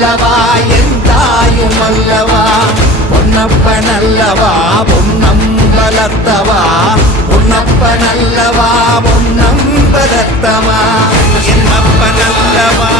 அல்லவா என் தாயும் அல்லவா பொன்னப்பன் அல்லவா பொன்னம்பலத்தவா பொன்னப்பன் அல்லவா பொன்னம்பலத்தமா என் அப்பன் அல்லவா